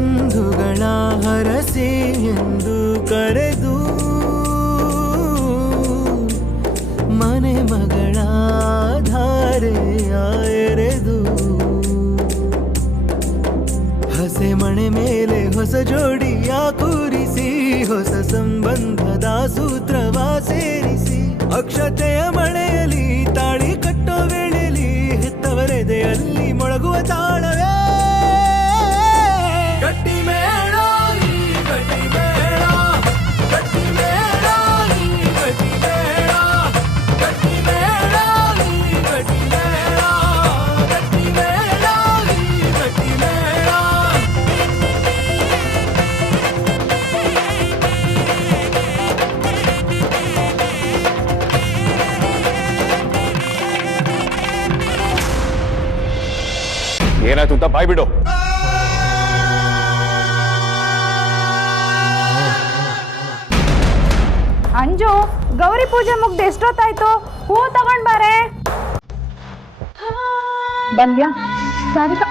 ಬಂಧುಗಳ ಹರಸೆ ಎಂದು ಕರೆದು ಮನೆ ಮಗಳ ಧಾರೆಯ ಎರೆದು ಹಸೆ ಮಣೆ ಮೇಲೆ ಹೊಸ ಜೋಡಿಯ ಕೂರಿಸಿ ಹೊಸ ಸಂಬಂಧದ ಸೂತ್ರವ ಸೇರಿಸಿ ಅಕ್ಷತೆಯ ಮಳೆಯಲಿ ತಾಳಿ ಕಟ್ಟೋ ವೇಳೆಯಲ್ಲಿ ಹೆತ್ತವರೆದೆಯಲ್ಲಿ ಮೊಳಗುವ ತಾಳವೇ ಗಟ್ಟಿ ಮೇಳ ಈ ಗಟ್ಟಿ ಮೇಳ ಗಟ್ಟಿ ಮೇಳ ಈ ಗಟ್ಟಿ ಮೇಳ ಗಟ್ಟಿ ಮೇಳ ಈ ಗಟ್ಟಿ ಮೇಳ ಗಟ್ಟಿ ಮೇಳ ಈ ಗಟ್ಟಿ ಮೇಳ. ಏನಾಯ್ತು ಅಂತ ಬಾಯ್ ಬಿಡು. ಅಂಜು, ಗೌರಿ ಪೂಜೆ ಮುಗ್ದು ಎಷ್ಟೊತ್ತಾಯ್ತು? ಹೂ ತಗೊಂಡ್ ಬಾರೆ. ಬಂದ್ಯಾ? ಸಾರಿಕಾ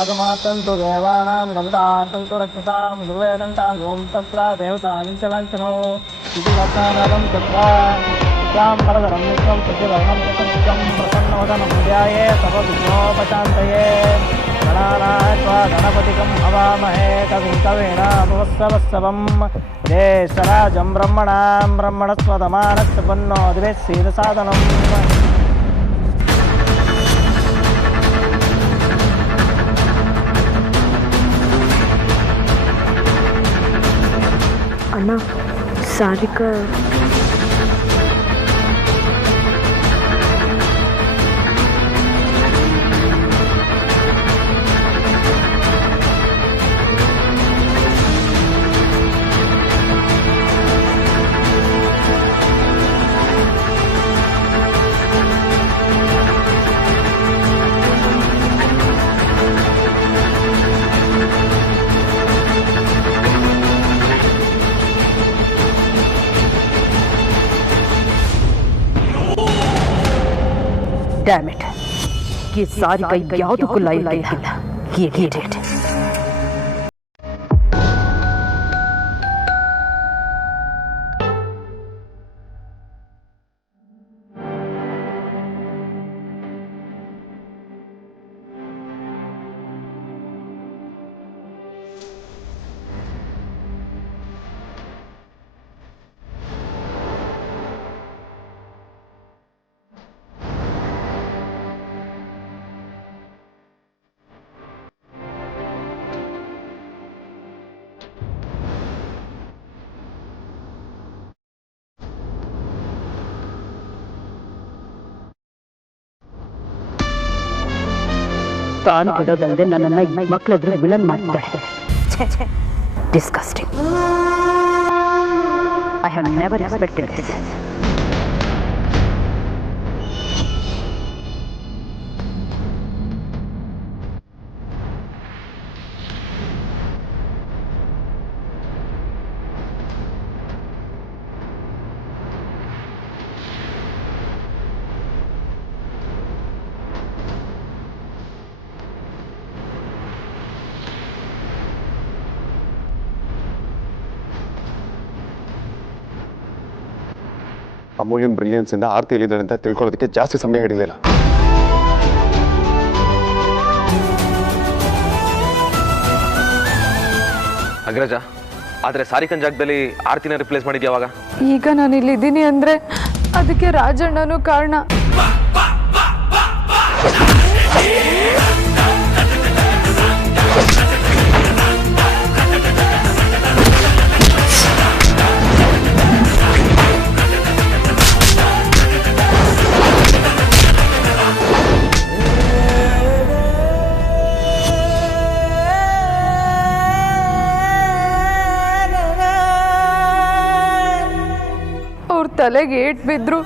ಆಗಮಾತಂತು ದೇವಾನಾಂ ಗಂಧಾಂತಂತು ರಕ್ಷತಾಂ ಧ್ರುವೇದಂತಾಂ ಓಂ ತತ್ರ ದೇವತಾನಿಂಚಲಾಂಚನೋ ಇದು ರತ್ನಾನಗಂ ತತ್ರ ಚಿತ್ರಾಂ ಪರದರಂ ನಿತ್ಯಂ ಸತ್ಯವರ್ಣಂ ಚತುರ್ಥಂ ಪ್ರಸನ್ನವದನಂ ಧ್ಯಾಯೇ ಸರ್ವವಿಘ್ನೋಪಶಾಂತಯೇ ಗಣಾನಾತ್ವಾ ಗಣಪತಿಗಂ ಹವಾಮಹೇ ಕವಿಂ ಕವೀನಾಮುವಸ್ಸವಸ್ಸವಂ ಜ್ಯೇಷ್ಠರಾಜಂ ಬ್ರಹ್ಮಣಾಂ ಬ್ರಹ್ಮಣಸ್ಪದಮಾನಸ್ಯ ಪನ್ನೋ ದಿವೇತ್ಸೀದ ಸಾಧನಂ. ಅಣ್ಣ, ಸಾರಿಕಾ Damn it. ये सारिका ಯಾವುದಕ್ಕೂ ಲಾಯಕ್ಕಿಲ್ಲ. Idiot. ತಾನು ಕೆಡೋದಲ್ಲದೆ ನನ್ನನ್ನು ಮಕ್ಕಳೆದುರು ವಿಲನ್ ಮಾಡ್ತಾಳೆ. Disgusting. I have never expected this. ಅಮೂಲ್ಯನ್ ಬ್ರಿಲಿಯನ್ಸ್ ಇಂದ ಆರ್ತಿ ಎಲ್ಲಿದ್ದಾರೆ ಅಂತ ತಿಳ್ಕೊಳ್ಳೋದಕ್ಕೆ ಜಾಸ್ತಿ ಸಮಯ ಹಿಡಿಲಿಲ್ಲ. ಅಗ್ರಜ, ಆದ್ರೆ ಸಾರಿಕನ್ ಜಾಗದಲ್ಲಿ ಆರ್ತಿನ ರಿಪ್ಲೇಸ್ ಮಾಡಿದ್ಯಾ ಅವಾಗ? ಈಗ ನಾನು ಇಲ್ಲಿದ್ದೀನಿ ಅಂದ್ರೆ ಅದಕ್ಕೆ ರಾಜಣ್ಣನೂ ಕಾರಣ. ತಲೆಗೆ ಏಟ್ ಬಿದ್ರು.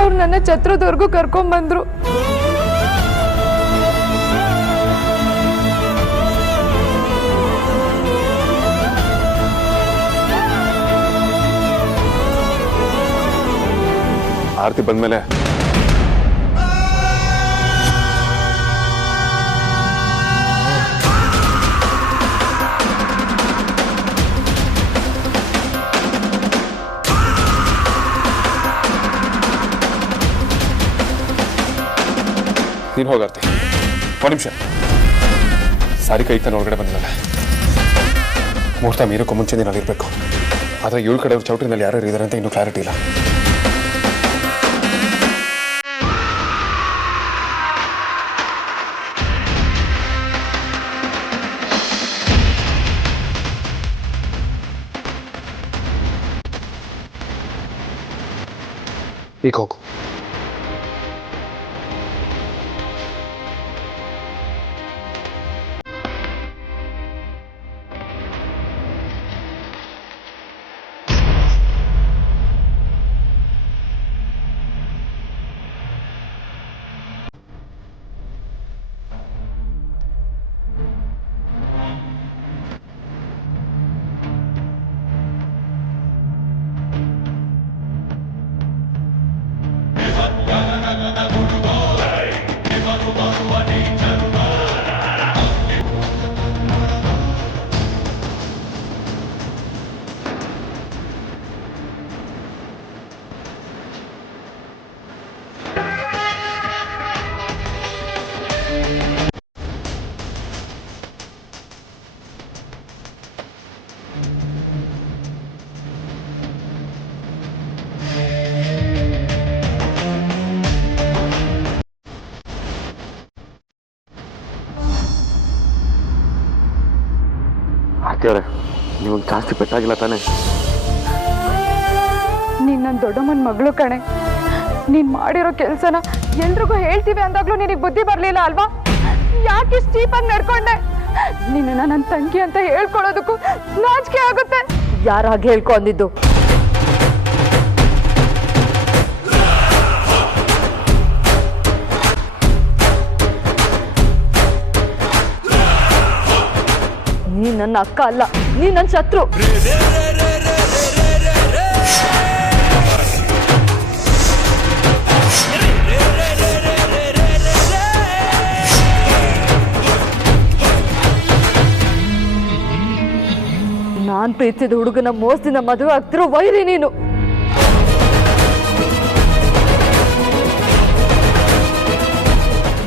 ಅವ್ರು ನನ್ನ ಛತ್ರದವರೆಗೂ ಕರ್ಕೊಂಡ್ಬಂದ್ರು. ಆರತಿ ಬಂದ್ಮೇಲೆ ನೀನು ಹೋಗಾರ್ತಿ. ಒಂದು ನಿಮಿಷ. ಸಾರಿಕಾ ಈಗ ಹೊರಗಡೆ ಬಂದಿದ್ದಾಳೆ. ಮುಹೂರ್ತ ಮೀರಕ್ಕೂ ಮುಂಚೆ ನೀನು ಅಲ್ಲಿರ್ಬೇಕು. ಆದರೆ 7 ಕಡೆ ಚೌಟ್ರಿನಲ್ಲಿ ಯಾರು ಇದ್ದಾರೆ ಅಂತ ಇನ್ನೂ ಕ್ಲಾರಿಟಿ ಇಲ್ಲ. ಈಗ ಹೋಗು. ಆರ್ತಿಯವರೇ, ನಿಮಗೆ ಜಾಸ್ತಿ ಪೆಟ್ಟಾಗಿಲ್ಲ ತಾನೇ? ನೀನ್ ನನ್ನ ದೊಡ್ಡಮ್ಮನ ಮಗಳು ಕಣೆ. ನೀನ್ ಮಾಡಿರೋ ಕೆಲಸನ ಎಲ್ರಿಗೂ ಹೇಳ್ತೀವಿ ಅಂದಾಗ್ಲೂ ನಿನಗೆ ಬುದ್ಧಿ ಬರ್ಲಿಲ್ಲ ಅಲ್ವಾ? ಯಾಕೆ ಇಷ್ಟು ಚೀಪಾಗಿ ನಡ್ಕೊಂಡೆ? ನಿನ್ನ ನನ್ನ ತಂಗಿ ಅಂತ ಹೇಳ್ಕೊಳ್ಳೋದಕ್ಕೂ ನಾಚಿಕೆ ಆಗುತ್ತೆ. ಯಾರು ಹಾಗೆ ಹೇಳ್ಕೊಂಡಿದ್ದು? ನೀ ನನ್ನ ಅಕ್ಕ ಅಲ್ಲ, ನೀ ನನ್ನ ಶತ್ರು. ನಾನ್ ಪ್ರೀತಿಸಿದ ಹುಡುಗನ ಮೋಸದಿಂದ ಮದುವೆ ಆಗ್ತಿರೋ ವೈರಿ ನೀನು.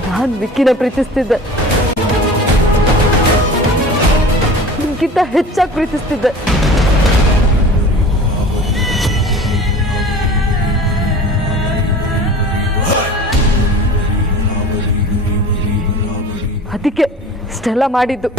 ನಾನ್ ವಿಕ್ಕಿನ ಪ್ರೀತಿಸ್ತಿದ್ದೆ, ನಿನ್ಗಿಂತ ಹೆಚ್ಚಾಗಿ ಪ್ರೀತಿಸ್ತಿದ್ದೆ. ಅದಕ್ಕೆ ಇಷ್ಟೆಲ್ಲ ಮಾಡಿದ್ದು.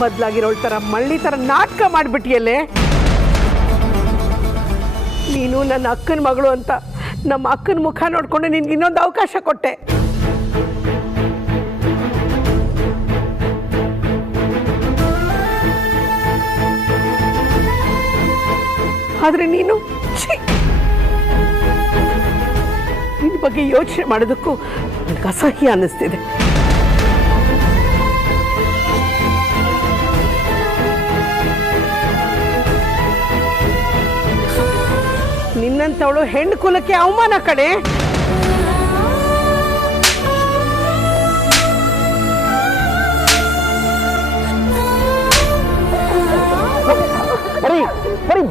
ಬದಲಾಗಿರೋಳ್ ತರ ಮಳ್ಳಿ ತರ ನಾಟಕ ಮಾಡಿಬಿಟ್ಟಿಯಲ್ಲೇ. ನೀನು ನನ್ನ ಅಕ್ಕನ ಮಗಳು ಅಂತ ನಮ್ಮ ಅಕ್ಕನ ಮುಖ ನೋಡ್ಕೊಂಡು ನಿನ್ಗೆ ಇನ್ನೊಂದು ಅವಕಾಶ ಕೊಟ್ಟೆ. ಆದ್ರೆ ನೀನು ನಿನ್ನ ಬಗ್ಗೆ ಯೋಚನೆ ಮಾಡೋದಕ್ಕೂ ನನಗೆ ಅಸಹ್ಯ ಅನ್ನಿಸ್ತಿದೆ. ನಿನ್ನಂತವಳು ಹೆಣ್ಣು ಕುಲಕ್ಕೆ ಅವಮಾನ ಕಡೆ.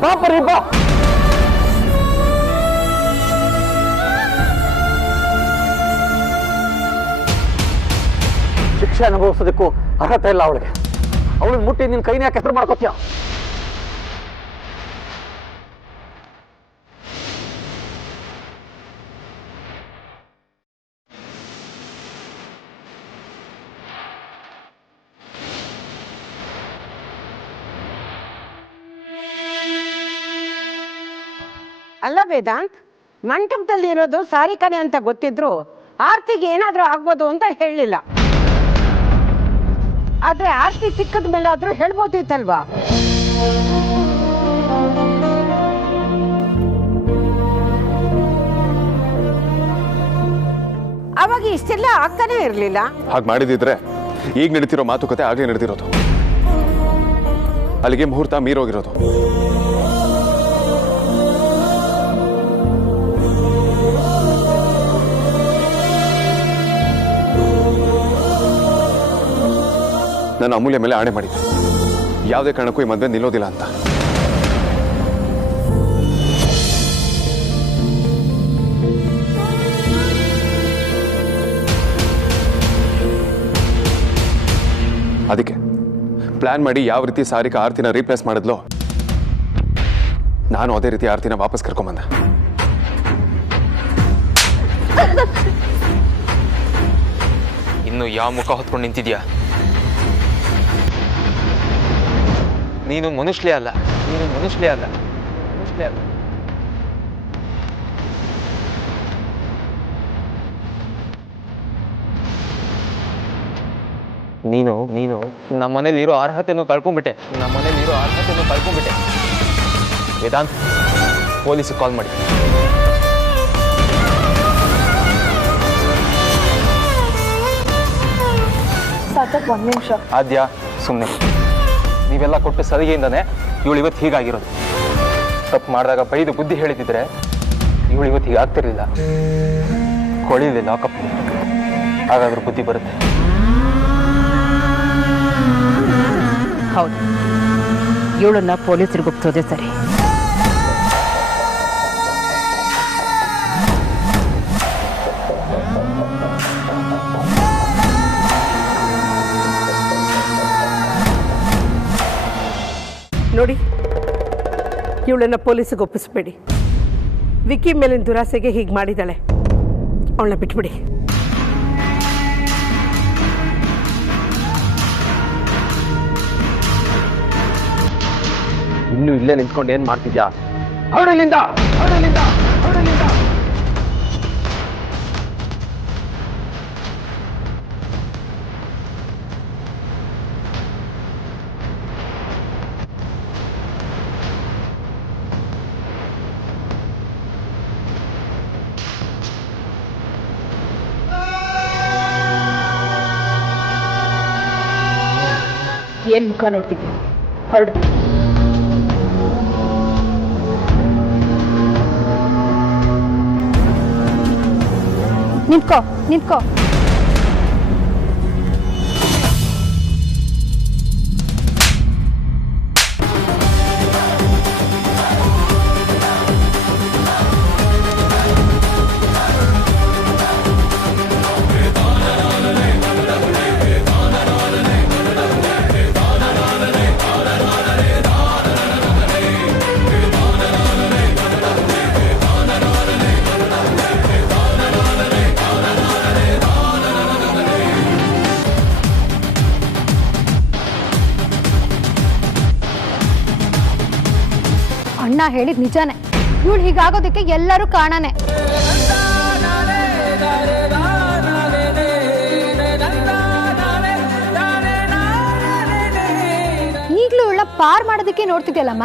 ಬಾಪರಿ ಬಾ. ಶಿಕ್ಷೆ ಅನುಭವಿಸೋದಕ್ಕೂ ಅರ್ಹತೆ ಇಲ್ಲ ಅವಳಿಗೆ. ಅವಳನ್ನ ಮುಟ್ಟಿ ನಿನ್ನ ಕೈನ ಯಾಕೆ ಹೆಸರು ಮಾಡ್ಕೋತೀಯ? ಅಲ್ಲ ವೇದಾಂತ್, ಮಂಟಪದಲ್ಲಿ ಇರೋದು ಸಾರಿಕನೆ ಅಂತ ಗೊತ್ತಿದ್ರು ಆರ್ತಿಗೆ ಏನಾದ್ರೂ ಆಗ್ಬೋದು ಅಂತ ಹೇಳಲಿಲ್ಲ. ಆದ್ರೆ ಆರ್ತಿ ಸಿಕ್ಕದ ಮೇಲೆ ಆದ್ರೂ ಹೇಳ್ಬೋದಿತ್ತಲ್ವಾ? ಅವಾಗ ಇಷ್ಟೆಲ್ಲ ಆಗ್ತಾನೆ ಇರ್ಲಿಲ್ಲ. ಹಾಗೆ ಮಾಡಿದಿದ್ರೆ ಈಗ ನಡೀತಿರೋ ಮಾತುಕತೆ ಆಗ್ಲೇ ನಡೆದಿರೋದು. ಅಲ್ಲಿಗೆ ಮುಹೂರ್ತ ಮೀರೋಗಿರೋದು. ನಾನು ಅಮೂಲ್ಯ ಮೇಲೆ ಆಣೆ ಮಾಡಿದ್ದೆ, ಯಾವುದೇ ಕಾರಣಕ್ಕೂ ಈ ಮದುವೆ ನಿಲ್ಲೋದಿಲ್ಲ ಅಂತ. ಅದಕ್ಕೆ ಪ್ಲಾನ್ ಮಾಡಿ ಯಾವ ರೀತಿ ಸಾರಿಕಾ ಆರ್ತಿನ ರೀಪ್ಲೇಸ್ ಮಾಡಿದ್ಲೋ ನಾನು ಅದೇ ರೀತಿ ಆರ್ತಿನ ವಾಪಸ್ ಕರ್ಕೊಂಬಂದೆ. ಇನ್ನು ಯಾವ ಮುಖ ಹೊತ್ಕೊಂಡು ನಿಂತಿದ್ಯಾ? ನೀನು ಮನುಷ್ಯಲೇ ಅಲ್ಲ, ನೀನು ಮನುಷ್ಯಲೇ ಅಲ್ಲ, ಮನುಷ್ಯಲೇ ಅಲ್ಲ. ನೀನು ನೀನು ನಮ್ಮ ಮನೇಲಿ ಇರೋ ಅರ್ಹತೆಯನ್ನು ಕಳ್ಕೊಂಡ್ಬಿಟ್ಟೆ, ನಮ್ಮ ಮನೇಲಿ ಇರೋ ಅರ್ಹತೆಯನ್ನು ಕಳ್ಕೊಂಡ್ಬಿಟ್ಟೆ. ವೇದಾಂತ್, ಪೊಲೀಸಿಗೆ ಕಾಲ್ ಮಾಡಿ. ಸಾರ್ಥಕ್, ಒಂದು ನಿಮಿಷ. ಆದ್ಯಾ, ಸುಮ್ಮನೆ ನೀವೆಲ್ಲ ಕೊಟ್ಟು ಸಲಿಗೆಯಿಂದನೇ ಇವಳು ಇವತ್ತು ಹೀಗಾಗಿರೋದು. ತಪ್ಪು ಮಾಡಿದಾಗ ಬೈದು ಬುದ್ಧಿ ಹೇಳಿದಿದ್ರೆ ಇವಳು ಇವತ್ತು ಹೀಗಾಗ್ತಿರ್ಲಿಲ್ಲ. ಹೊಳಿಲಿ ಲಾಕಪ್, ಹಾಗಾದ್ರೂ ಬುದ್ಧಿ ಬರುತ್ತೆ. ಹೌದು, ಇವಳನ್ನ ಪೊಲೀಸರಿಗೆ ಒಪ್ಸೋದೇ ಸರಿ. ನೋಡಿ, ಇವಳನ್ನ ಪೊಲೀಸಿಗೆ ಒಪ್ಪಿಸ್ಬೇಡಿ. ವಿಕ್ಕಿ ಮೇಲಿನ ದುರಾಸೆಗೆ ಹೀಗೆ ಮಾಡಿದ್ದಾಳೆ, ಅವಳನ್ನ ಬಿಟ್ಬಿಡಿ. ಇನ್ನು ಇಲ್ಲೇ ನಿಂತ್ಕೊಂಡು ಏನ್ ಮಾಡ್ತಿದ್ಯಾ? ಹೊರಡಿಲ್ಲಿಂದ, ಹೊರಡಿಲ್ಲಿಂದ, ಹೊರಡಿಲ್ಲಿಂದ. ಏನ್ ಮುಖ ನೋಡ್ತಿದ್ವಿ? ಹೊರಡು. ನಿಂತ್ಕೋ, ನಿಂತ್ಕೋ. ಅಣ್ಣ ಹೇಳಿದ್ ನಿಜಾನೇ, ಇವಳು ಹೀಗಾಗೋದಕ್ಕೆ ಎಲ್ಲರೂ ಕಾರಣನೇ. ಈಗ್ಲೂ ಇವಳ ಪಾರ್ ಮಾಡೋದಕ್ಕೆ ನೋಡ್ತಿದ್ಯಲ್ಲಮ್ಮ.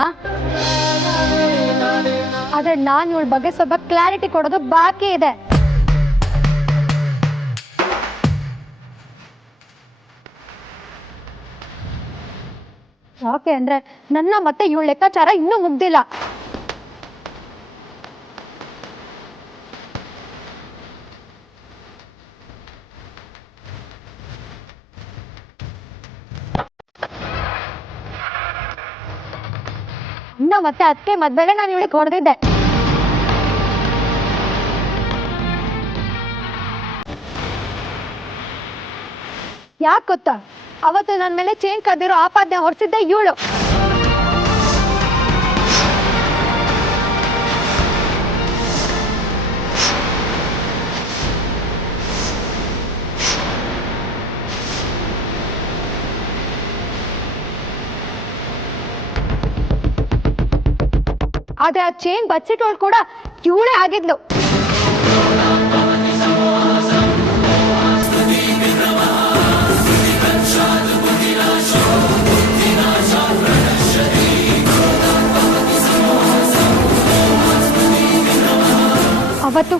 ಆದ್ರೆ ನಾನು ಇವಳ ಬಗ್ಗೆ ಸ್ವಲ್ಪ ಕ್ಲಾರಿಟಿ ಕೊಡೋದು ಬಾಕಿ ಇದೆ. ಯಾಕೆ ಅಂದ್ರೆ ನನ್ನ ಮತ್ತೆ ಇವಳ ಲೆಕ್ಕಾಚಾರ ಇನ್ನೂ ಮುಗ್ದಿಲ್ಲ. ಅಣ್ಣ ಅಣ್ಣ ಮತ್ತೆ ಅದಕ್ಕೆ ಮದ್ವೆಲೆ ನಾನು ಇವಳಿಗೆ ಹೊಡೆದಿದ್ದೆ. ಯಾಕೆ ಗೊತ್ತಾ, ಅವತ್ತು ನನ್ನ ಮೇಲೆ ಚೇನ್ ಕದ್ದಿರೋ ಆಪಾದನೆ ಹೊರಿಸಿದ್ದೆ ಇವಳು. ಆದ್ರೆ ಆ ಚೇನ್ ಬಚ್ಚಿಟ್ಟೋಳು ಕೂಡ ಇವಳೇ ಆಗಿದ್ಲು. ಅವತ್ತು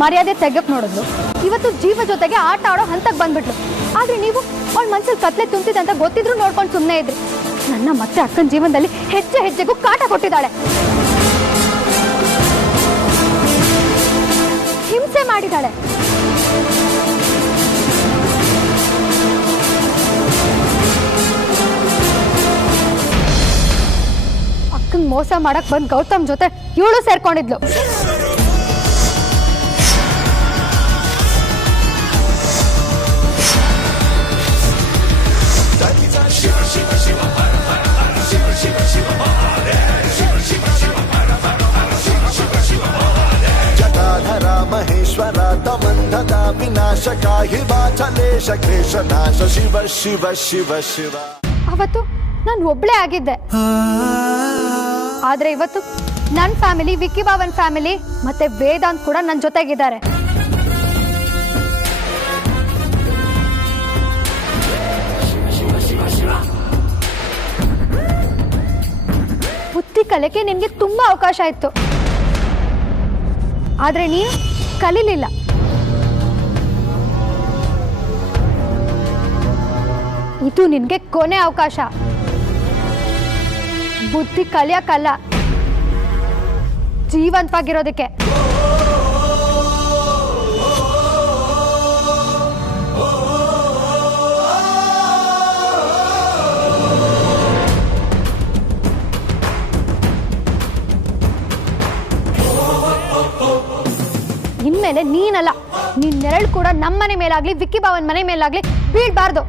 ಮರ್ಯಾದೆ ತೆಗಕ್ ನೋಡಿದ್ಲು, ಇವತ್ತು ಜೀವ ಜೊತೆಗೆ ಆಟ ಆಡೋ ಹಂತಕ್ಕೆ ಬಂದ್ಬಿಟ್ಲು. ಆದ್ರೆ ನೀವು ಅವಳ ಮನ್ಸಲ್ಲಿ ಕತ್ಲೆ ತುಂಬಿದೆ ಅಂತ ಗೊತ್ತಿದ್ರು ನೋಡ್ಕೊಂಡು ಸುಮ್ಮನೆ ಇದ್ರಿ. ನನ್ನ ಮತ್ತೆ ಅಕ್ಕನ ಜೀವನದಲ್ಲಿ ಹೆಜ್ಜೆ ಹೆಜ್ಜೆಗೂ ಕಾಟ ಕೊಟ್ಟಿದ್ದಾಳೆ, ಹಿಂಸೆ ಮಾಡಿದ್ದಾಳೆ. ಅಕ್ಕಂಗ್ ಮೋಸ ಮಾಡಕ್ ಬಂದ್ ಗೌತಮ್ ಜೊತೆ ಇವಳು ಸೇರ್ಕೊಂಡಿದ್ಲು. ಜಟಾಧರ ಮಹೇಶ್ವರ ತಮಂಧದ ವಿನಾಶಕ ಹಿಮಾಚಲೇಶ ಕೇಶನಾಶ ಶಿವ ಶಿವ ಶಿವ ಶಿವ. ಅವತ್ತು ನಾನು ಒಬ್ಳೇ ಆಗಿದ್ದೆ, ಆದ್ರೆ ಇವತ್ತು ನನ್ನ ಫ್ಯಾಮಿಲಿ, ವಿಕ್ಕಿ ಬಾವನ್ ಫ್ಯಾಮಿಲಿ ಮತ್ತೆ ವೇದಾಂತ್ ಕೂಡ ನನ್ನ ಜೊತೆಗಿದ್ದಾರೆ. ಬುದ್ಧಿ ಕಲಿಕೆ ನಿನ್ಗೆ ತುಂಬಾ ಅವಕಾಶ ಇತ್ತು, ಆದ್ರೆ ನೀನು ಕಲೀಲಿಲ್ಲ. ಇದು ನಿನ್ಗೆ ಕೊನೆ ಅವಕಾಶ. ಬುದ್ಧಿ ಕಲಿಯಕ್ಕಲ್ಲ, ಜೀವಂತವಾಗಿರೋದಕ್ಕೆ. ಇನ್ಮೇಲೆ ನೀನಲ್ಲ, ನಿನ್ ನೆರಳು ಕೂಡ ನಮ್ಮನೆ ಮೇಲಾಗ್ಲಿ, ವಿಕ್ಕಿ ಬಾವನ್ ಮನೆ ಮೇಲಾಗ್ಲಿ ಬೀಳ್ಬಾರ್ದು.